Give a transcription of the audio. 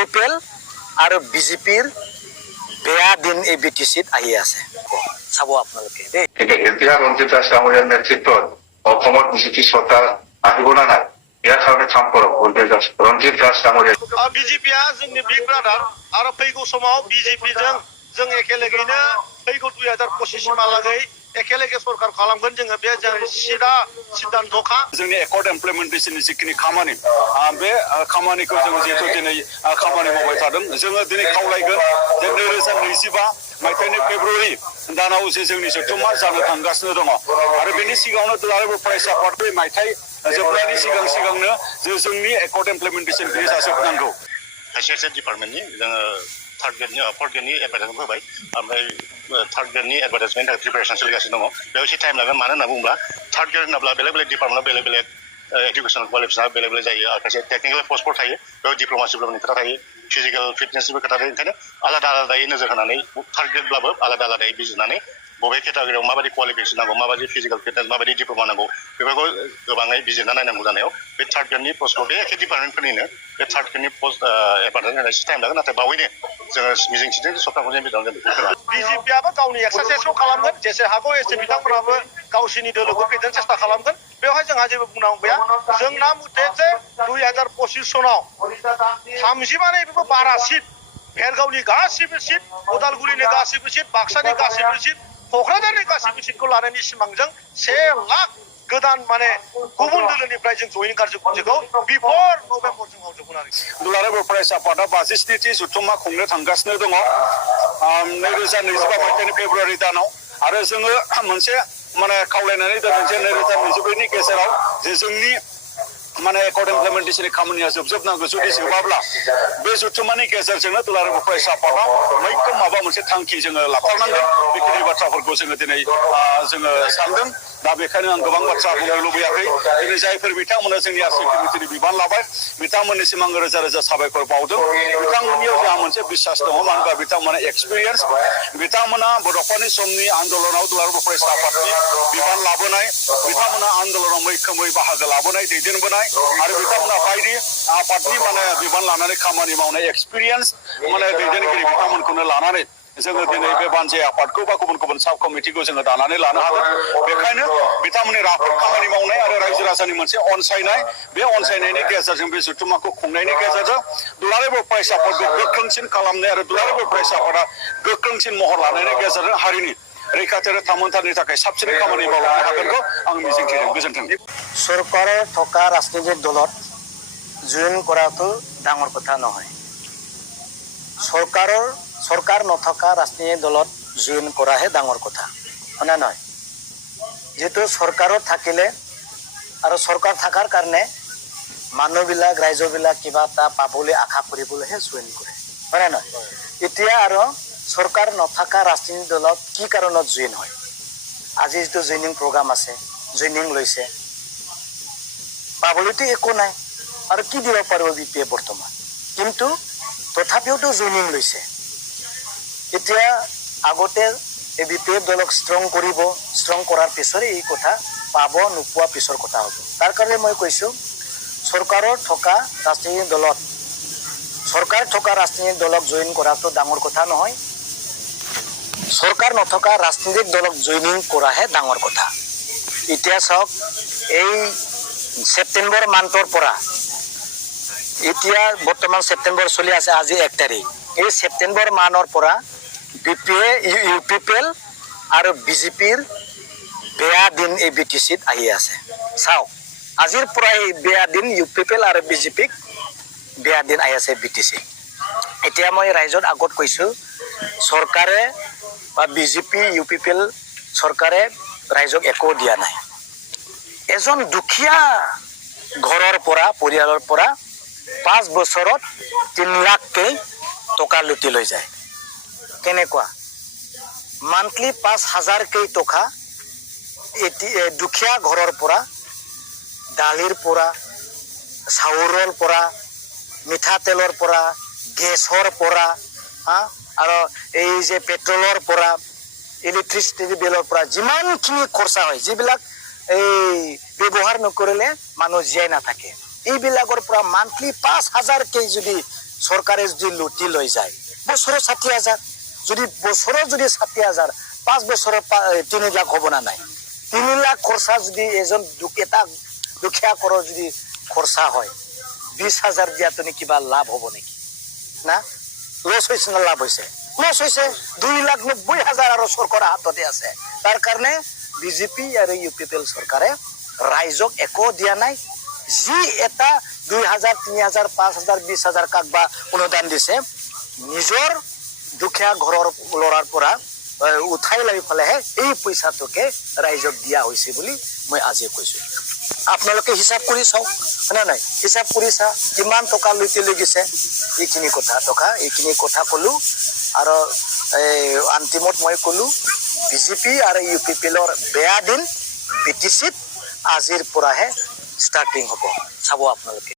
UPPL আৰু বিজেপিৰ বেয়া দিন এই বিটিচিত আহি আছে চাব আপোনালোকে দেই এতিয়া ৰঞ্জিত দাস ডাঙৰীয়াৰ নেতৃত্বত অসমত বিজেপি চৰকাৰ আহিব না নাই ইয়াৰ কাৰণে কাম কৰক ৰঞ্জিত দাস ডাঙৰীয়া বিজেপিया जोंनि बिग ब्रादार आरो फैगौ समाव बिजेपिजों जों एखेलेगैनो फैगौ 2025 सिमहालागै एखेलेगे सरकार खालामगोन जोङो बे सिदा सिद्धान्तखा जोंनि एकर्ड इमप्लिमेन्टेसननि जिखिनि खामानि बे खामानिखौ जों जिहेतु दिनै खामानि मावबाय थादों जोङो दिनै खावलायगोन जे 2025 मायथाइनि फेब्रुवारि दानाव जे जोंनि जथुम्मा जानो थांगासिनो दङ आरो बेनि सिगाङावनो दुलाराय फरायसा आफाद बे मायथाइ जोबनायनि सिगांनो जोंनि एकर्ड इमप्लिमेन्टेसनखौ जाजोबनांगौ खायसे डिपार्टमेन्टनि जोङो थार्ड ग्रेडनि फर्थ ग्रेडनि एडभार्टाइजमेन्ट होबाय ओमफ्राय थार्ड ग्रेडनि एडभार्टाइजमेन्ट थाखाय प्रिपेरेसन सोलिगासिनो दङ बेयाव एसे टाइम लागोन मानो होनना बुङोब्ला थार्ड ग्रेड होनोब्ला बेलेग बेलेग डिपार्टमेन्टआव बेलेग बेलेग एडुकेसन क्वालिफिकेसना बेलेग बेलेग जायो आरो खायसे टेकनिकेल पस्टफोर थायो बेयाव डिप्ल'मा सिप्ल'मानि खोथा थायो फिजिकेल फिटनेसनिबो खोथा थायो ओंखायनो आलादा आलादायै नोजोर होनानै थार्ड ग्रेडब्लाबो आलादा आलादायै बिजिरनानै बबे केटागरियाव माबायदि क्वालिफिकेसन नांगौ माबायदि फिजिकेल फिटनेस माबायदि डिप्ल'मा नांगौ बेफोरखौ गोबाङै बिजिरना नायनांगौ जानायाव बे थार्ड ग्रेडनि पस्टखौ बे एखे डिपार्टमेन्टफोरनिनो बे थार्ड ग्रेडनि पस्ट एडभार्टाइज होनाय एसे टाइम लागोन नाथाय बावैनो जोङो मिजिंथिदों सप्ताहखौजों बिदाव जों बेखौ बिजेपियाबो गावनि एक्सारसाइसखौ खालामगोन जेसे हागौ एसे बिथांमोनाबो गावसोरनि दोलोखौ फेदेरनो सेस्था खालामगोन बेवहाय जोंहा जेबो बुंनांगौ गैया जोंना मथे जे 2025 सनाव 30निबो बारा सिट भेरगावनि गासिबो सिट उदालगुरिनि गासिबो सिट बाक्सानि गासिबो सिट क'क्राझारनि गासिबो सिटखौ लानायनि सिमांजों 1 लाख गोदान माने गुबुन दोलोनिफ्राय जों जयेन कार्जखौ बिफर नभेम्बर जों मावजोबगोन आरो दुलाराय फरायसा आफादा 52थि जथुम्मा खुंनो थांगासिनो दङ 2025 मायथाइनि फेब्रुवारि दानाव आरो जोङो मोनसे माने खावलायनानै दोनदों जे 2024नि गेजेराव जे जोंनि माने एकर्ड इमप्लिमेन्टेसननि खामानिया जोबजोबनांगौ जुदि जोबाब्ला बे जथुम्मानि गेजेरजोंनो दुलाराय फरायसा आफादा मैखोम माबा मोनसे थांखि जोङो लाथारनांगोन बेखिनि बाथ्राफोरखौ जोङो दिनै जोङो सानदों दा बेखायनो आं गोबां बाथ्रा बुंनो लुबैयाखै दिनै जायफोर बिथांमोना जोंनि आसाम कमिटिनि बिबान लाबाय बिथांमोननिसिम आं रोजा रोजा साबायखर बावदों बिथांमोननियाव जोंहा मोनसे बिसास दङ मानो होनबा बिथांमोना एक्सपिरियेन्स बिथांमोना बड'फानि समनि आन्दलनाव दुलाराय फरायसा आफादनि बिबान लाबोनाय बिथांमोना आन्दलनाव मैखोमै बाहागो लाबोनाय दैदेनबोनाय आरो बिथांमोना बायदि आफादनि माने बिबान लानानै खामानि मावनाय एक्सपिरियेन्स माने दैदेनगिरि बिथांमोनखौनो लानानै जोङो दिनै बे बानजाय आफादखौ बा गुबुन गुबुन साब कमिटिखौ जोङो दानानै लानो हादों बेखायनो बिथांमोननि राफोद खामानि मावनाय आरो रायजो राजानि मोनसे अनसायनाय बे अनसायनायनि गेजेरजों बे जथुम्माखौ खुंनायनि गेजेरजों दुलाराय फरायसा आफादखौ गोख्रोंसिन खालामनाय आरो दुलाराय फरायसा आफादा गोख्रोंसिन महर लानायनि गेजेरजों हारिनि रैखाथि आरो थामोनथारनि थाखाय साबसिन खामानि मावलांनो हागोनखौ आं मिजिंथिदों गोजोन्थों চৰকাৰে থকা ৰাজনৈতিক দলত জইন কৰাটো ডাঙৰ কথা নহয় চৰকাৰ নথকা ৰাজনৈতিক দলত জইন কৰাহে ডাঙৰ কথা হয়নে নহয় যেহেতু চৰকাৰত থাকিলে আৰু চৰকাৰ থকাৰ কাৰণে মানুহবিলাক ৰাইজবিলাক কিবা এটা পাবলৈ আশা কৰিবলৈহে জইন কৰে হয়নে নহয় এতিয়া আৰু চৰকাৰ নথকা ৰাজনৈতিক দলত কি কাৰণত জইন হয় আজি যিটো জইনিং প্ৰগ্ৰাম আছে জইনিং লৈছে পাবলৈতো একো নাই আৰু কি দিব পাৰিব বিপিএ বৰ্তমান কিন্তু তথাপিওতো জইনিং লৈছে এতিয়া আগতে এই বিপিএ দলক ষ্ট্ৰং কৰাৰ পিছৰে এই কথা পাব নোপোৱা পিছৰ কথা হ'ব তাৰ কাৰণে মই কৈছোঁ চৰকাৰ থকা ৰাজনৈতিক দলক জইন কৰাটো ডাঙৰ কথা নহয় চৰকাৰ নথকা ৰাজনৈতিক দলক জইনিং কৰাহে ডাঙৰ কথা এতিয়া চাওক এই সেপ্টেম্বৰ মান্থৰ পৰা এতিয়া বৰ্তমান সেপ্টেম্বৰ চলি আছে আজি 1 তাৰিখ এই সেপ্টেম্বৰ মাহৰ পৰা বিপিএ ইউপিপিএল আৰু বিজেপিৰ বেয়া দিন এই বিটিচিত আহি আছে চাওক আজিৰ পৰা এই বেয়া দিন ইউপিপিএল আৰু বিজেপিক বেয়া দিন আহি আছে বিটিচি এতিয়া মই ৰাইজৰ আগত কৈছোঁ চৰকাৰে বা বিজেপি ইউপিপিএল চৰকাৰে ৰাইজক একো দিয়া নাই এজন দুখীয়া ঘৰৰ পৰা পৰিয়ালৰ পৰা 5 বছৰত 3 লাখকৈ টকা লুটি লৈ যায় কেনেকুৱা মান্থলি 5,000কৈ টকা দুখীয়া ঘৰৰ পৰা দালিৰ পৰা চাউলৰ পৰা মিঠাতেলৰ পৰা গেছৰ পৰা আৰু এই যে পেট্ৰলৰ পৰা ইলেক্ট্ৰিচিটি বিলৰ পৰা যিমানখিনি খৰচা হয় যিবিলাক এই ব্যৱহাৰ নকৰিলে মানুহ জীয়াই নাথাকে এইবিলাকৰ পৰা মান্থলি 5,000কৈ যদি চৰকাৰে যদি লুটি লৈ যায় বছৰত 60,000 যদি বছৰত যদি 60,000 5 বছৰত 3 লাখ হ'ব না নাই 3 লাখ খৰচা যদি এজন দুখীয়া ঘৰৰ যদি খৰচা হয় 20,000 দিয়াটো কিবা লাভ হ'ব নেকি না লছ হৈছে না লাভ হৈছে লছ হৈছে 2,90,000 আৰু চৰকাৰৰ হাততে আছে তাৰ কাৰণে বিজেপি আৰু ইউপিপিএল চৰকাৰে ৰাইজক একো দিয়া নাই যি এটা 2,000 3,000 5,000 20,000 কাকবা অনুদান দিছে নিজৰ দুখীয়া ঘৰৰ লৰাৰ পৰা উঠাই লৈ ফেলেহে এই পইচাটোকে ৰাইজক দিয়া হৈছে বুলি মই আজি কৈছো আপোনালোকে হিচাপ কৰি চাওক না নাই হিচাপ কৰি চা কিমান টকা লুটি লৈ গৈছে এইখিনি কথা কলো আৰু অন্তিমত মই কলো বিজেপি আৰু ইউপিপিএলৰ বেয়া দিন বিটিচিত আজিৰ পৰাহে ষ্টাৰ্টিং হ'ব চাব আপোনালোকে